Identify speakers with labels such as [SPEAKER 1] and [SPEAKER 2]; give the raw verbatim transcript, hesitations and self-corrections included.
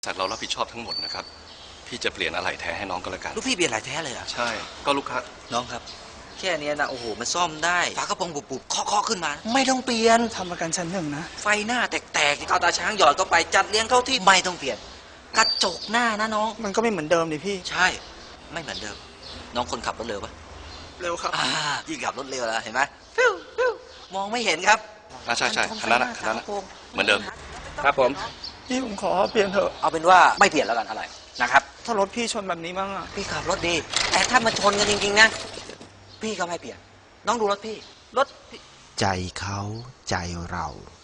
[SPEAKER 1] จากเรารับผิดชอบทั้งหมดนะครับพี่จะเปลี่ยนอะไหล่แท้ให้น้องก็แล้วกัน
[SPEAKER 2] ลูกพี่เปลี่ยนอะไหล่แท้เลยอ่ะ
[SPEAKER 1] ใช่ก็ลูกค้า
[SPEAKER 2] น้องครับแค่นี้นะโอ้โหมันซ่อมได้ฝากระโปรงปุบๆเคาะๆขึ้นมาไม่ต้องเปลี่ยน
[SPEAKER 3] ทำประกันชั้นหนึ่งนะ
[SPEAKER 2] ไฟหน้าแตกๆเอาตาช้างหยอดเข้าไปจัดเรียงเข้าที่ไม่ต้องเปลี่ยนกระจกหน้านะน้อง
[SPEAKER 3] มันก็ไม่เหมือนเดิมดิพี่
[SPEAKER 2] ใช่ไม่เหมือนเดิมน้องคนขับรถเร็วปะ
[SPEAKER 3] เร็วครับ
[SPEAKER 2] อ่ายิ่งขับรถเร็วแล้วเห็นไหมฟิวฟิวมองไม่เห็นครับ
[SPEAKER 1] ใช่ใช่คันนั้นนะคันนั้นนะเหมือนเดิม
[SPEAKER 2] ครับผม
[SPEAKER 3] พี่ผมขอเปลี่ยนเถอะ
[SPEAKER 2] เอาเป็นว่าไม่เปลี่ยนแล้วกันอะไรนะครับ
[SPEAKER 3] ถ้ารถพี่ชนแบบนี้บ้างอะ
[SPEAKER 2] พี่ขับรถดีแต่ถ้ามาชนกันจริงๆนะพี่ก็ไม่เปลี่ยนน้องดูรถพี่รถ
[SPEAKER 4] ใจเขาใจเรา